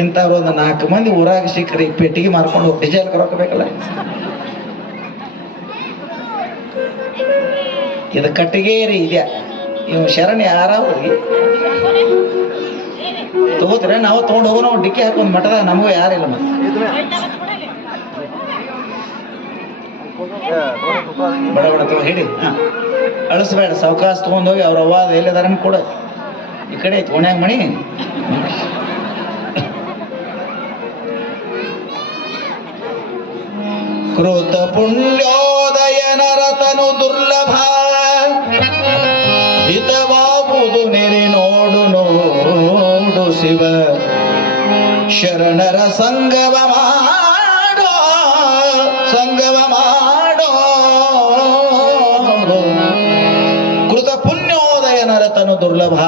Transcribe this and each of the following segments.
ಇಂಥವ್ರು ಒಂದು ನಾಲ್ಕು ಮಂದಿ ಊರಾಗ ಸಿಕ್ಕರಿ ಪೆಟ್ಟಿಗೆ ಮಾರ್ಕೊಂಡು ಹೋಗಿ ಡಿಜೈಲ್ ರೊಕ್ಕ ಬೇಕಲ್ಲ ಇದು ಕಟ್ಟಿಗೆ ರೀ ಇದ್ಯಾ? ಇವ್ ಶರಣ್ ಯಾರಾವ್ರಿ? ತಗೋತೀರ, ನಾವು ತಗೊಂಡು ಹೋಗೋ ನಾವು ಡಿಕ್ಕಿ ಹಾಕೊಂಡ್ ಮಠದ ನಮಗೂ ಯಾರಿಲ್ಲ ಮತ್ತೆ. ಬಡ ಬಡ ತಗೋ ಹೇಳಿ ಹಾ. ಅಳಿಸ್ಬೇಡ ಸಾವಕಾಶ ತಗೊಂಡೋಗಿ ಅವ್ರ ಅವ್ವ ಎಲ್ಲಿದಾರ ಕೊಡ. ಈ ಕಡೆ ಐತಿ, ಓಣ್ಯಾಗ ಮಣಿ. ಕೃತ ಪುಣ್ಯೋದಯ ನರತನು ದುರ್ಲಭ. ಹಿತವಾಗುವುದು ನೆರೆ ನೋಡು ನೋಡು ಶಿವ. ಶರಣರ ಸಂಗಮ ಮಾಡೋ ಸಂಗಮ ಮಾಡೋ. ಕೃತ ಪುಣ್ಯೋದಯ ನರತನು ದುರ್ಲಭ.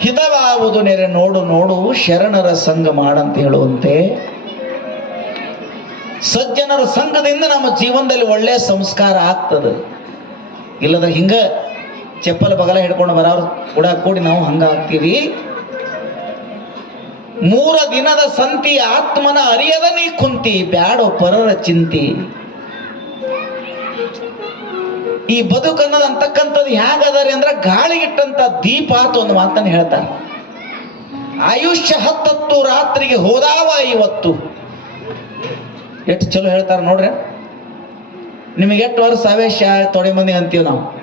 ಹಿತವಾಗುವುದು ನೆರೆ ನೋಡು ನೋಡು, ಶರಣರ ಸಂಘ ಮಾಡಂತ ಹೇಳುವಂತೆ ಸಜ್ಜನರ ಸಂಘದಿಂದ ನಮ್ಮ ಜೀವನದಲ್ಲಿ ಒಳ್ಳೆಯ ಸಂಸ್ಕಾರ ಆಗ್ತದೆ. ಇಲ್ಲದ ಹಿಂಗ ಚಪ್ಪಲ ಬಗಲ ಹಿಡ್ಕೊಂಡು ಬರೋರು ಕೂಡ ಕೂಡಿ ನಾವು ಹಂಗಾಗ್ತೀವಿ ಮೂರ ದಿನದ ಸಂತಿ ಆತ್ಮನ ಅರಿಯದ ನೀ ಕುಂತಿ, ಬ್ಯಾಡ ಪರರ ಚಿಂತಿ. ಈ ಬದುಕನ್ನೋದು ಅಂತಕ್ಕಂಥದ್ದು ಹೇಗದರಿ ಅಂದ್ರೆ ಗಾಳಿಗಿಟ್ಟಂತ ದೀಪ ಆತು ಒಂದು ಮಾತನ್ನು ಹೇಳ್ತಾರೆ. ಆಯುಷ್ಯ ಹತ್ತತ್ತು, ರಾತ್ರಿಗೆ ಹೋದಾವ ಇವತ್ತು. ಎಷ್ಟು ಚಲೋ ಹೇಳ್ತಾರೆ ನೋಡ್ರಿ? ನಿಮಗೆ ಎಷ್ಟು ವರ್ಷ ಆವೇಶ ತೊಡೆ ಮಂದಿ ಅಂತೀವಿ ನಾವು?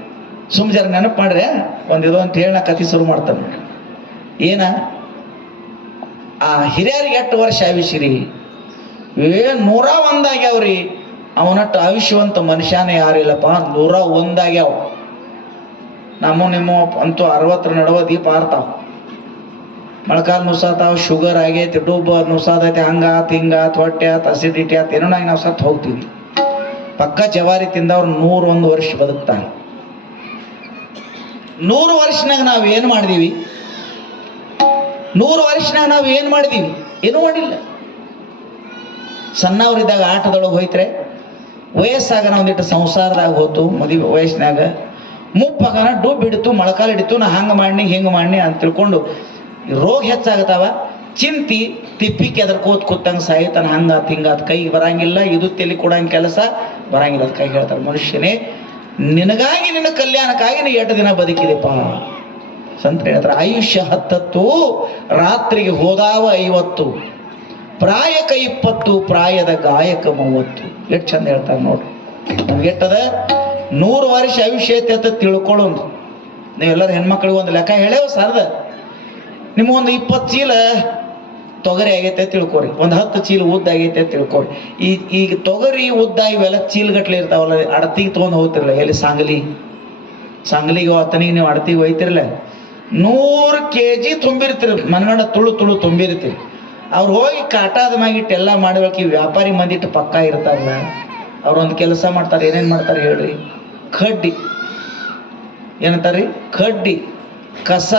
ಸುಮ್ ಜರ ನೆನಪು ಮಾಡ್ರೆ, ಒಂದು ಇದು ಅಂತ ಹೇಳ ಕಥೆ ಶುರು ಮಾಡ್ತಾನೆ. ಏನ? ಆ ಹಿರಿಯರಿಗೆ ಎಷ್ಟು ವರ್ಷ ಆವಿಷ್ರಿ ಏ, ನೂರ ಒಂದಾಗ್ಯಾವ್ರಿ ಅವನಟ್ಟು ಆಯುಷ್ಯವಂತ ಮನುಷ್ಯನೇ ಯಾರಿಲ್ಲಪ್ಪ ನೂರ ಒಂದಾಗ್ಯಾವ ನಮ್ಮ ನಿಮ್ಮ ಅಂತೂ ಅರವತ್ತರ ನಡುವ ದೀಪ ಆರ್ತಾವ. ಮೊಳಕಾಲ್ ನುಸಾತಾವ, ಶುಗರ್ ಆಗೈತಿ ಡುಬ್ಬ ನುಸಾದೈತಿ ಹಂಗಾತ್ ಹಿಂಗಾತ್ ಹೊಟ್ಟೆ ಆತ್ ಅಸಿಡಿಟಿ ಆತ್, ಏನೋ ನಾವು ಸತ್ತು ಹೋಗ್ತೀವಿ. ಪಕ್ಕ ಜವಾರಿ ತಿಂದವ್ರು ನೂರೊಂದು ವರ್ಷ ಬದುಕ್ತಾನೆ ನೂರು ವರ್ಷನಾಗ ನಾವು ಏನು ಮಾಡಿದೀವಿ? ನೂರು ವರ್ಷನಾಗ ನಾವು ಏನು ಮಾಡಿದೀವಿ? ಏನೂ ಮಾಡಿಲ್ಲ. ಸಣ್ಣವ್ರಿದ್ದಾಗ ಆಟದೊಳಗೆ ಹೋಯ್ತ್ರೆ, ವಯಸ್ಸಾಗ ಒಂದಿಟ್ಟು ಸಂಸಾರದಾಗ ಹೋತು, ಮದುವೆ ವಯಸ್ಸಿನಾಗ ಮುಪ್ಪಗನ ಡೂಬ್ ಹಿಡಿತು, ಮೊಳಕಾಲು ಹಿಡಿತು, ನಾ ಹಂಗೆ ಮಾಡಿ ಹಿಂಗೆ ಮಾಡಿ ಅಂತ ತಿಳ್ಕೊಂಡು ರೋಗ ಹೆಚ್ಚಾಗತಾವ. ಚಿಂತಿ ತಿಪ್ಪಿ ಕೆದರ್ಕೋತ್ ಕೂತಂಗೆ ಸಾಯ್ತಾನ ಹಂಗಾತ್ ಹಿಂಗಾತ್ ಕೈ ಬರಂಗಿಲ್ಲ, ಇದು ತಲೆ ಕೊಡಂಗ ಕೆಲಸ, ಬರಂಗಿಲ್ಲ ಅಂತ ಕೈ ಹೇಳ್ತಾರೆ ಮನುಷ್ಯನೇ. ನಿನಗಾಗಿ ನಿನ್ನ ಕಲ್ಯಾಣಕ್ಕಾಗಿ ನೀ ಎಂಟು ದಿನ ಬದುಕಿದೆಪ್ಪ ಸಂತ ಹೇಳ್ತಾರೆ, ಆಯುಷ್ಯ ಹತ್ತತ್ತು, ರಾತ್ರಿಗೆ ಹೋದಾವ ಐವತ್ತು, ಪ್ರಾಯಕ ಇಪ್ಪತ್ತು, ಪ್ರಾಯದ ಗಾಯಕ ಮೂವತ್ತು. ಎಷ್ಟು ಚಂದ ಹೇಳ್ತಾರೆ ನೋಡ್ರಿ. ನಮ್ಗೆ ಎಟ್ಟದ ನೂರು ವರ್ಷ ಆಯುಷ್ಯ ಐತೆ ಅಂತ ತಿಳ್ಕೊಳ್ಳೋದು. ನೀವೆಲ್ಲರೂ ಹೆಣ್ಮಕ್ಳಿಗೆ ಒಂದು ಲೆಕ್ಕ ಹೇಳೇವು ಸರ್ದ ನಿಮ್ಮ ಒಂದು ಇಪ್ಪತ್ತು ಚೀಲ ತೊಗರಿ ಆಗೈತೆ ತಿಳ್ಕೊರಿ. ಒಂದು ಹತ್ತು ಚೀಲ ಉದ್ದ ಆಗೈತೆ ತಿಳ್ಕೊರಿ. ಈ, ಈಗ ತೊಗರಿ, ಉದ್ದ ಇವೆಲ್ಲ ಚೀಲಗಟ್ಲೆ ಇರ್ತಾವಲ್ಲ, ಅಡತಿಗೆ ತೊಗೊಂಡು ಹೋಗ್ತಿರಲ್ಲ, ಎಲ್ಲಿ ಸಾಂಗ್ಲಿ? ಸಾಂಗ್ಲಿಗೆ ಆತನಿಗೆ ನೀವು ಅಡತಿಗೆ ಹೋಯ್ತಿರಲ್ಲ ನೂರು ಕೆ ಜಿ ತುಂಬಿರ್ತೀರಿ, ಮನಗಂಡ ತುಳು ತುಳು ತುಂಬಿರ್ತೀರಿ. ಅವ್ರು ಹೋಗಿ ಕಾಟಾದ ಮಾಗಿಟ್ಟು ಎಲ್ಲ ಮಾಡ್ಬೇಕು ಈ ವ್ಯಾಪಾರಿ ಮಂದಿಟ್ಟು ಪಕ್ಕ ಇರ್ತಾರಲ್ಲ, ಅವ್ರೊಂದು ಕೆಲಸ ಮಾಡ್ತಾರೆ, ಏನೇನು ಮಾಡ್ತಾರೆ ಹೇಳ್ರಿ. ಕಡ್ಡಿ. ಏನಂತಾರೆ ಕಡ್ಡಿ, ಕಸ.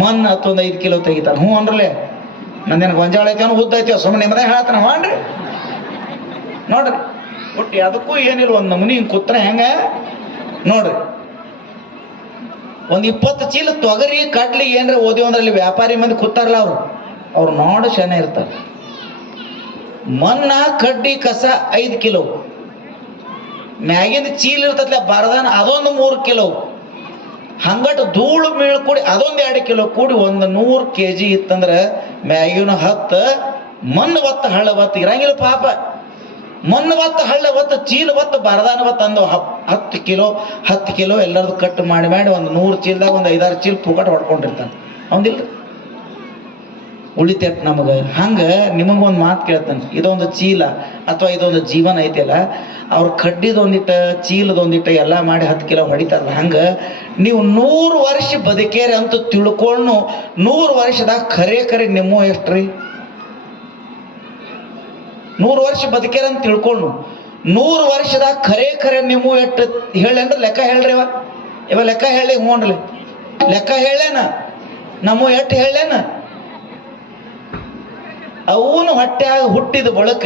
ಮಣ್ಣು ಹತ್ತೊಂದು ಐದು ಕಿಲೋ ತೆಗಿತಾನ. ಹ್ಞೂ ಅನ್ರಲೆ ನಂದೇನು ಗೊಂಜಾಳ ಐತೆ ಉದ್ದ ಐತೆ ಸುಮ್ಮನೆ ನಿಮ್ಮದೇ ಹೇಳ್ತಾನೆ ಹಾನ್ರಿ ನೋಡ್ರಿ, ಒಟ್ಟು ಅದಕ್ಕೂ ಏನಿಲ್ಲ, ಒಂದು ನಮೂನಿ ಹಿಂಗೆ ಕೂತ್ರೆ ಹೆಂಗ? ನೋಡ್ರಿ, ಒಂದು ಇಪ್ಪತ್ತು ಚೀಲ ತೊಗರಿ, ಕಡ್ಲಿ ಏನ್ರ ಓದಿ ಅಂದ್ರಲ್ಲಿ ವ್ಯಾಪಾರಿ ಮಂದಿ ಕೂತಾರಲ್ಲ ಅವರು, ಅವ್ರು ನೋಡ ಶನ ಇರ್ತಾರೆ. ಮನ್ನ, ಕಡ್ಡಿ, ಕಸ ಐದು ಕಿಲೋ. ಮ್ಯಾಗಿಂದ ಚೀಲ ಇರ್ತೈತ್ಲ, ಬರದಾನ ಅದೊಂದು ಮೂರು ಕಿಲೋ. ಹಂಗಟ್ಟು ಧೂಳು ಮೀಳು ಕೂಡಿ, ಅದೊಂದು ಎರಡು ಕಿಲೋ ಕೂಡಿ ಒಂದು ನೂರು ಕೆ ಜಿ ಇತ್ತಂದ್ರೆ ಮ್ಯಾಗಿನ ಹತ್ತು, ಮಣ್ಣು ಒತ್ತ, ಹಳ್ಳ ಒತ್ತ, ಇರಂಗಿಲ್ಲ ಪಾಪ. ಮಣ್ಣು ಒತ್ತ, ಹಳ್ಳ ಒತ್ತ, ಚೀಲ ಒತ್ತ, ಬರದಾನ ಒತ್ತ ಅಂದು ಹತ್ತು ಕಿಲೋ ಹತ್ತು ಕಿಲೋ ಎಲ್ಲರದು ಕಟ್ ಮಾಡಿ ಮಾಡಿ ಒಂದು ನೂರು ಚೀಲದಾಗ ಒಂದು ಐದಾರು ಚೀಲ ಪುಕಟ್ ಹೊಡ್ಕೊಂಡಿರ್ತಾನೆ. ಅವನಿಲ್ಲ ಉಳಿತೈತ್ ನಮಗೆ. ಹಂಗೆ ನಿಮಗೊಂದು ಮಾತು ಕೇಳ್ತಾನೆ. ಇದೊಂದು ಚೀಲ ಅಥವಾ ಇದೊಂದು ಜೀವನ ಐತಿಲ್ಲ ಅವ್ರು ಕಡ್ಡಿದೊಂದಿಟ್ಟ ಚೀಲದೊಂದಿಟ್ಟ ಎಲ್ಲ ಮಾಡಿ ಹತ್ತು ಕಿಲೋ ಹೊಡಿತಾರಲ್ಲ, ಹಂಗೆ ನೀವು ನೂರು ವರ್ಷ ಬದುಕೇರಿ ಅಂತ ತಿಳ್ಕೊಂಡು ನೂರು ವರ್ಷದಾಗ ಖರೆ ಖರೆ ನಿಮ್ಮ ಎಷ್ಟ್ರಿ? ನೂರು ವರ್ಷ ಬದುಕೇರ ಅಂತ ತಿಳ್ಕೊಂಡು ನೂರು ವರ್ಷದಾಗ ಖರೆ ಖರೆ ನಿಮ್ಮ ಎಷ್ಟು ಹೇಳಿ ಅಂದ್ರೆ ಲೆಕ್ಕ ಹೇಳ್ರಿ ಇವ. ಇವ ಲೆಕ್ಕ ಹೇಳಿ ಹ್ಞೂನ್ರಿ ಲೆಕ್ಕ ಹೇಳೇನ ನಮ್ಮ ಎಷ್ಟು ಹೇಳೇನ ಅವನು ಹೊಟ್ಟೆಯಾಗ ಹುಟ್ಟಿದ ಬಳಕ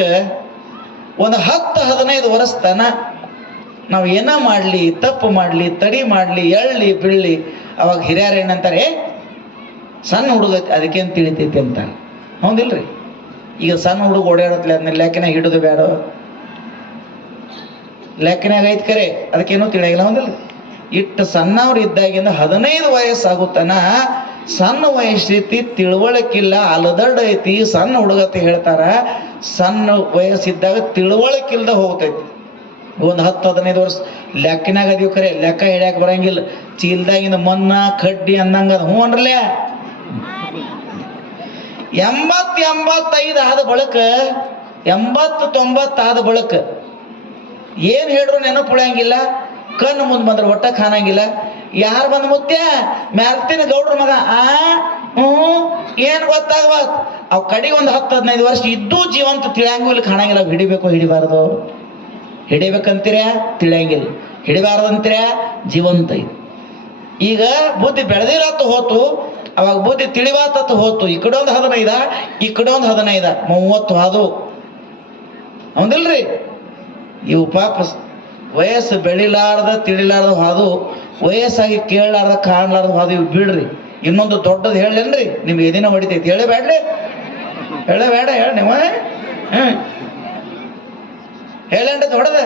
ಒಂದು ಹತ್ತು ಹದಿನೈದು ವರ್ಷ ತನ ನಾವು ಏನ ಮಾಡಲಿ, ತಪ್ಪು ಮಾಡಲಿ, ತಡಿ ಮಾಡಲಿ, ಎಳ್ಳಿ, ಬಿಳ್ಳಿ, ಅವಾಗ ಹಿರಿಯರು ಏನಂತಾರೆ ಸಣ್ಣ ಹುಡುಗ ಅದಕ್ಕೇನು ತಿಳಿತೈತಿ? ಅಂತ ಹೌದಿಲ್ರಿ? ಈಗ ಸಣ್ಣ ಹುಡುಗ ಓಡಾಡತ್ಲೆ ಅದನ್ನ ಲೆಕ್ಕನಾಗ ಹಿಡಿದು ಬೇಡ ಲೆಕ್ಕನಾಗ ಐತ್ ಕರೆ, ಅದಕ್ಕೇನೂ ತಿಳಿಯಾಗಿಲ್ಲ, ಹೌದಿಲ್ರಿ? ಇಟ್ಟು ಸಣ್ಣವ್ರು ಇದ್ದಾಗಿಂದ ಹದಿನೈದು ವಯಸ್ಸಾಗುತ್ತನ ಸಣ್ಣ ವಯಸ್ಸೈತಿ ತಿಳುವಳಿಕಿಲ್ಲ ಅಲದಡ್ ಐತಿ ಸಣ್ಣ ಹುಡುಗತೆ ಹೇಳ್ತಾರ, ಸಣ್ಣ ವಯಸ್ಸಿದ್ದಾಗ ತಿಳುವಳಿಕಿಲ್ದ ಹೋಗ್ತೈತಿ. ಒಂದು ಹತ್ತು, ಹದಿನೈದು ವರ್ಷ ಲೆಕ್ಕನಾಗ ಅದೀವಿ ಖರೆ ಲೆಕ್ಕ ಹಿಡ್ಯಾಕ ಬರಂಗಿಲ್ಲ. ಚೀಲ್ದಾಗಿಂದ ಮೊನ್ನ, ಕಡ್ಡಿ ಅನ್ನಂಗ ಅದ. ಹ್ಞೂ ಅನ್ರಲ್ಲೇ ಎಂಬತ್ ಎಂಬತ್ತೈದು ಆದ ಬಳಕ, ಎಂಬತ್ತು ತೊಂಬತ್ತು ಆದ ಬಳಿಕ, ಏನ್ ಹೇಳ್ರು ನೆನಪು ಉಳಿಯಂಗಿಲ್ಲ, ಕಣ್ಣು ಮುಂದೆ ಬಂದ್ರೆ ಒಟ್ಟ ಕಾಣಂಗಿಲ್ಲ. ಯಾರು ಬಂದ ಮುತ್ಯ? ಮ್ಯಾಲ್ತಿನ ಗೌಡ್ರ ಮಗ. ಆ? ಹ್ಞೂ? ಏನ್ ಗೊತ್ತಾಗ್ಬಾರ್ದು ಅವ್ ಕಡೆಗೆ ಒಂದು ಹತ್ತು ಹದಿನೈದು ವರ್ಷ ಇದ್ದೂ ಜೀವಂತ ತಿಳಿಯಂಗೂ ಇಲ್ಲಿ ಕಾಣಂಗಿಲ್ಲ ಹಿಡಿಬೇಕು, ಹಿಡಿಬಾರ್ದು. ಹಿಡಿಬೇಕಂತೀರ? ತಿಳಿಯಂಗಿಲ್ಲ. ಹಿಡಿಬಾರ್ದಂತೀರ ಜೀವಂತ ಐತಿ ಈಗ ಬುದ್ಧಿ ಬೆಳೆದಿರತ್ತು ಹೋತು, ಅವಾಗ ಬುದ್ಧಿ ತಿಳಿವಾತತ್ತು ಹೋತು. ಈ ಕಡೆ ಒಂದು ಹದಿನೈದ, ಈ ಕಡೆ ಒಂದು ಹದಿನೈದ. ಮೂವತ್ತು ಅದು ಹೌದಿಲ್ರಿ? ಇವು ಪಾಪ ವಯಸ್ಸು ಬೆಳಿಲಾರ್ದ, ತಿಳಿಲಾರ್ದ ಹಾದು. ವಯಸ್ಸಾಗಿ ಕೇಳಲಾರ್ದ ಕಾಣಲಾರ್ದ ಹಾದು ಇವು ಬಿಡ್ರಿ ಇನ್ನೊಂದು ದೊಡ್ಡದು ಹೇಳೇನ್ರಿ ನಿಮ್ಗೆ ಎದಿನ ಹೊಡಿತೈತಿ. ಹೇಳಬೇಡ್ರಿ ಹೇಳಬೇಡ ಹೇಳ ನೀವು. ಹ್ಮ್ ಹೇಳೇನ್ರಿ ದೊಡ್ಡದ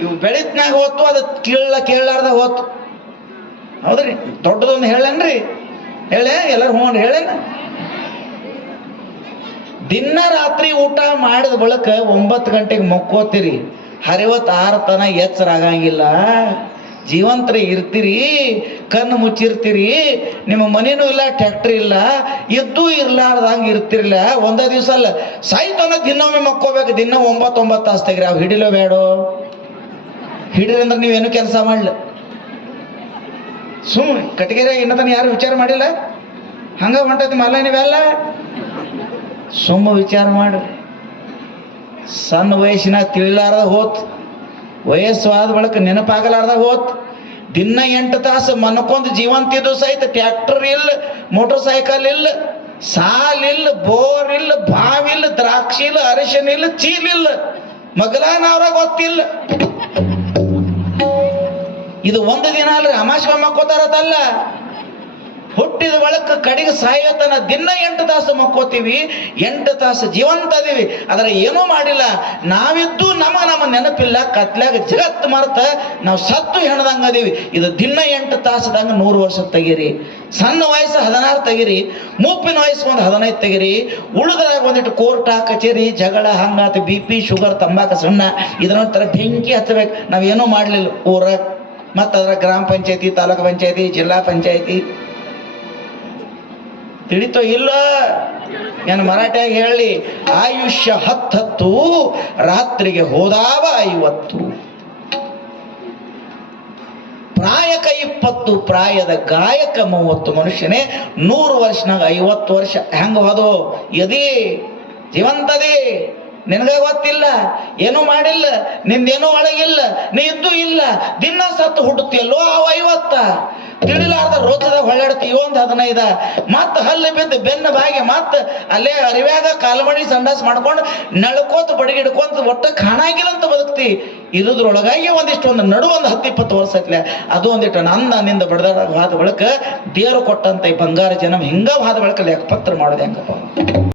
ಇವು ಬೆಳಿತ್ನಾಗ ಹೋತು, ಅದು ಕೇಳಲ ಕೇಳಲಾರ್ದ ಹೋತು. ಹೌದ್ರಿ. ದೊಡ್ಡದೊಂದು ಹೇಳೇನ್ರಿ? ಹೇಳೇ, ಎಲ್ಲರೂ ಹ್ಞೂ ಹೇಳೇನ? ದಿನ ರಾತ್ರಿ ಊಟ ಮಾಡಿದ ಬಳಿಕ ಒಂಬತ್ತು ಗಂಟೆಗೆ ಮಕ್ಕೋತೀರಿ. ಹರಿವತ್ತಾರು ತನ ಎಚ್ಚರ ಆಗಂಗಿಲ್ಲ ಜೀವಂತರ ಇರ್ತೀರಿ, ಕಣ್ಣು ಮುಚ್ಚಿರ್ತೀರಿ, ನಿಮ್ಮ ಮನೇನೂ ಇಲ್ಲ ಟ್ಯಾಕ್ಟ್ರಿ ಇಲ್ಲ ಇದ್ದೂ ಇರ್ಲಾರ್ದಂಗೆ ಇರ್ತಿರ್ಲಿಲ್ಲ ಒಂದೇ ದಿವಸ ಅಲ್ಲ ಸಾಯ್ತಾನ ದಿನೊಮ್ಮೆ ಮಕ್ಕೋಬೇಕು, ದಿನ ಒಂಬತ್ತೊಂಬತ್ತು ಒಂಬತ್ತು ತಾಸು ತೆಗ್ರಿ, ಅವು ಹಿಡಿಲೋ ಬೇಡೋ. ಹಿಡಿದ್ರೆ ಅಂದ್ರೆ ನೀವೇನು ಕೆಲಸ ಮಾಡಲ? ಸುಮ್ ಕಟ್ಟಿಗೆರೆ ಇನ್ನತನ ಯಾರು ವಿಚಾರ ಮಾಡಿಲ್ಲ? ಹಂಗ ಹೊಂಟೈತಿ ಮಲ್ಲ ನೀವೆಲ್ಲ ಸುಮ್ಮ ವಿಚಾರ ಮಾಡ್ರಿ. ಸಣ್ಣ ವಯಸ್ಸಿನ ತಿಳಿಲಾರದ ಹೋತ್. ವಯಸ್ಸು ಆದ ಬಳಿಕ ನೆನಪಾಗಲಾರ್ದ ಹೋತ್. ದಿನ ಎಂಟು ತಾಸು ಮನ್ಕೊಂಡ್ ಜೀವಂತಿದ್ದು ಸಹಿತ ಟ್ರ್ಯಾಕ್ಟರ್ ಇಲ್ಲ, ಮೋಟರ್ ಸೈಕಲ್ ಇಲ್ಲ, ಸಾಲ್ ಇಲ್ಲ, ಬೋರ್ ಇಲ್ಲ, ಬಾವಿ ಇಲ್ಲ, ದ್ರಾಕ್ಷಿ ಇಲ್ಲ ಅರಿಶಿನ ಇಲ್ಲ, ಚೀಲ್ ಇಲ್ಲ. ಮಗಲಾನವ್ರ ಗೊತ್ತಿಲ್ಲ. ಇದು ಒಂದು ದಿನ ಅಲ್ರಿ ಅಮಾಶ್ಕ ಮಕ್ಕೋತಾರದಲ್ಲ ಹುಟ್ಟಿದ ಒಳಕ್ಕೆ ಕಡೆಗೆ ಸಾಯೋತನ ದಿನ ಎಂಟು ತಾಸು ಮಕ್ಕೋತೀವಿ, ಎಂಟು ತಾಸು ಜೀವಂತ ಅದೀವಿ ಅದರ ಏನೂ ಮಾಡಿಲ್ಲ. ನಾವಿದ್ದು ನಮ್ಮ ನಮ್ಮ ನೆನಪಿಲ್ಲ. ಕತ್ಲಾಗ ಜಗತ್ತು ಮರ್ತ ನಾವು ಸತ್ತು ಹೆಣದಂಗ ಅದೀವಿ ಇದು ದಿನ ಎಂಟು ತಾಸದಂಗ ನೂರು ವರ್ಷ ತೆಗೀರಿ. ಸಣ್ಣ ವಯಸ್ಸು ಹದಿನಾರು ತೆಗೀರಿ. ಮೂಪಿನ ವಯಸ್ಸು ಒಂದು ಹದಿನೈದು ತೆಗೀರಿ. ಉಳಿದ್ರಾಗ ಒಂದಿಟ್ಟು ಕೋರ್ಟ ಕಚೇರಿ, ಜಗಳ ಹಂಗಾತ ಬಿ ಪಿ, ಶುಗರ್, ತಂಬಾಕು ಸಣ್ಣ. ಇದನ್ನೊಂಥರ ಥರ ಬೆಂಕಿ ಹಚ್ಚಬೇಕು ನಾವೇನೂ ಮಾಡಲಿಲ್ಲ. ಊರ ಮತ್ತು ಅದರ ಗ್ರಾಮ ಪಂಚಾಯತಿ, ತಾಲೂಕು ಪಂಚಾಯತಿ, ಜಿಲ್ಲಾ ಪಂಚಾಯತಿ. ತಿಳಿತೋ ಇಲ್ಲ? ನಾನು ಮರಾಠಿಯಾಗಿ ಹೇಳಿ, ಆಯುಷ್ಯ ಹತ್ತತ್ತು, ರಾತ್ರಿಗೆ ಹೋದಾವ ಐವತ್ತು. ಪ್ರಾಯಕ ಇಪ್ಪತ್ತು, ಪ್ರಾಯದ ಗಾಯಕ ಮೂವತ್ತು ಮನುಷ್ಯನೇ ನೂರು ವರ್ಷನಾಗ ಐವತ್ತು ವರ್ಷ. ಹೆಂಗ ಹೋದು? ಯದಿ ಜೀವಂತದಿ? ನಿನಗೆ ಗೊತ್ತಿಲ್ಲ? ಏನೂ ಮಾಡಿಲ್ಲ? ನಿಂದೇನೂ ಒಳಗಿಲ್ಲ ನೀ ಇದ್ದು ಇಲ್ಲ? ದಿನ ಸತ್ತು ಹುಟ್ಟುತ್ತಿಲ್ಲೋ ಅವ ಐವತ್ತ? ತಿಳಿಲಾರ್ದ ರೋಚದಾಗ ಹೊಳ್ಳಾಡ್ತಿ ಒಂದು ಹದಿನೈದ. ಮತ್ತ ಹಲ್ಲು ಬಿದ್ದು ಬೆನ್ನ ಬಾಗಿ ಮತ್ತ ಅಲ್ಲೇ ಅರಿವ್ಯಾಗ ಕಾಲ್ಮಣಿ ಸಂಡಾಸ್ ಮಾಡ್ಕೊಂಡು ನಳ್ಕೋತ ಬಡಿಗಿಡ್ಕೊಂತ ಒಟ್ಟ ಕಾಣಾಗಿಲ್ಲ ಅಂತ ಬದುಕ್ತಿ. ಇರುದ್ರೊಳಗಾಗಿ ಒಂದಿಷ್ಟು ಒಂದು ನಡು ಒಂದು ಹತ್ತು ಇಪ್ಪತ್ತು ವರ್ಷ ಐತ್ಲೆ. ಅದು ಒಂದಿಟ್ಟು ನನ್ನ ನಿಂದ ಬಡದಾಗ ಹಾದ ಬಳಕ ದೇವರು ಕೊಟ್ಟಂತ ಈ ಬಂಗಾರ ಜನ ಹಿಂಗ ಹಾದ ಬಳಿಕ ಲೆಕ್ಕಪತ್ರ ಮಾಡೋದು ಹೆಂಗಪ್ಪ?